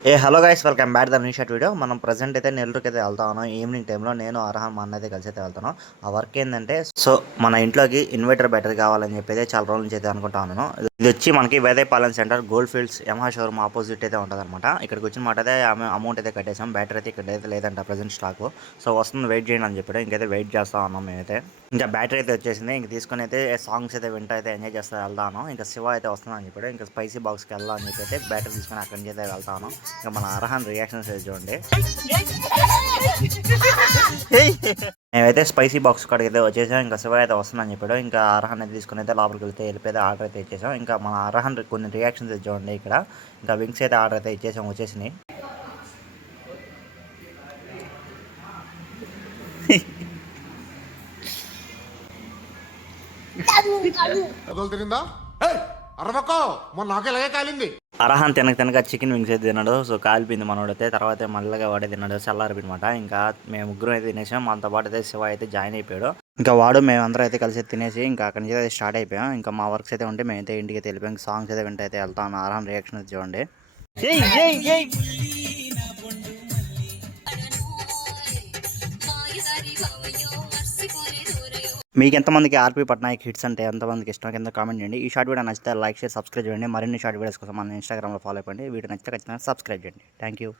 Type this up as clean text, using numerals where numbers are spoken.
Hello guys, welcome back the new short video. మనం present అయితే నెల్లూరుకి అయితే వెళ్తా ఉన్నాం. ఈవినింగ్ టైంలో నేను అర్హన్ మా అన్న అయితే కలిసి అయితే వెళ్తాను. ఆ వర్క్ ఏంటంటే, సో మన ఇంట్లోకి ఇన్వర్టర్ బ్యాటరీ కావాలని చెప్పి అయితే చాలా రోజుల నుంచి అయితే అనుకుంటా ఉన్నాను. ఇది వచ్చి మనకి Vedayapalem centre gold fields Yamaha showroom opposite అయితే ఉంటుంది అనమాట. ఇక్కడికి వచ్చిన మాట అయితే అమౌంట్ అయితే కట్టేసాం. బ్యాటరీ అయితే ఇక్కడ అయితే లేదంట ప్రజెంట్ స్టాక్. సో వస్తుంది, వెయిట్ చేయండి అని చెప్పాడు. ఇంకైతే వెయిట్ చేస్తా ఉన్నాం మేమైతే. ఇంకా బ్యాటరీ అయితే వచ్చేసింది. ఇంక తీసుకుని అయితే సాంగ్స్ అయితే వింటూ అయితే ఎంజాయ్ చేస్తా వెళ్తాను. ఇంకా శివ అయితే వస్తుంది అని చెప్పాడు. ఇంకా స్పైసీ బాక్స్కి వెళ్దాం అని చెప్పి అయితే బ్యాటరీ తీసుకుని అక్కడి నుంచి అయితే వెళ్తాను. ఇంకా మన అర్హన్ రియాక్షన్స్ అయితే చూడండి. మేమైతే స్పైసీ బాక్స్ కాడికి అయితే వచ్చేసాం. ఇంకా శివ అయితే వస్తుందని చెప్పాడు. ఇంకా అర్హన్ అయితే తీసుకుని అయితే లోపలికి వెళ్తే వెళ్ళిపోతే ఆర్డర్ అయితే ఇచ్చేసాం. ఇంకా మన అర్హన్ కొన్ని రియాక్షన్స్ అయితే చూడండి ఇక్కడ. ఇంకా వింగ్స్ అయితే ఆర్డర్ అయితే ఇచ్చేసాం, వచ్చేసినాయి. అర్హన్ తినక చికెన్ వింగ్స్ అయితే తిన్నాడు. సో కాలిపోయింది మనోడైతే. తర్వాత మళ్ళీ వాడే తిన్నాడు, చల్లారిపోయినమాట. ఇంకా మేము ముగ్గురు అయితే తినేసాం. మనతో పాటు అయితే శివ అయితే జాయిన్ అయిపోయాడు. ఇంకా వాడు మేమందరం అయితే కలిసి తినేసి ఇంకా అక్కడి నుంచి అయితే స్టార్ట్ అయిపోయాం. ఇంకా మా వర్క్స్ అయితే ఉంటే మేమైతే ఇంటికి అయితే వెళ్ళిపోయాం. సాంగ్స్ అయితే వింటే అయితే వెళ్తాం. అర్హన్ రియాక్షన్ అయితే చూడండి. మీకు ఎంతమందికి ఆర్పీ పట్నాయక్ హిట్స్ అంటే ఎంతమందికి ఇష్టం కింద కామెంట్ చేయండి. ఈ షార్ట్ వీడియో నచ్చితే లైక్ చేసి సబ్స్క్రైబ్ చేయండి. మరిన్ని షార్ట్ వీడియోస్ కోసం మన ఇన్స్టాగ్రామ్లో ఫాలో అయిపోండి. వీడియో నచ్చితే ఖచ్చితంగా సబ్స్క్రైబ్ చేయండి. Thank you.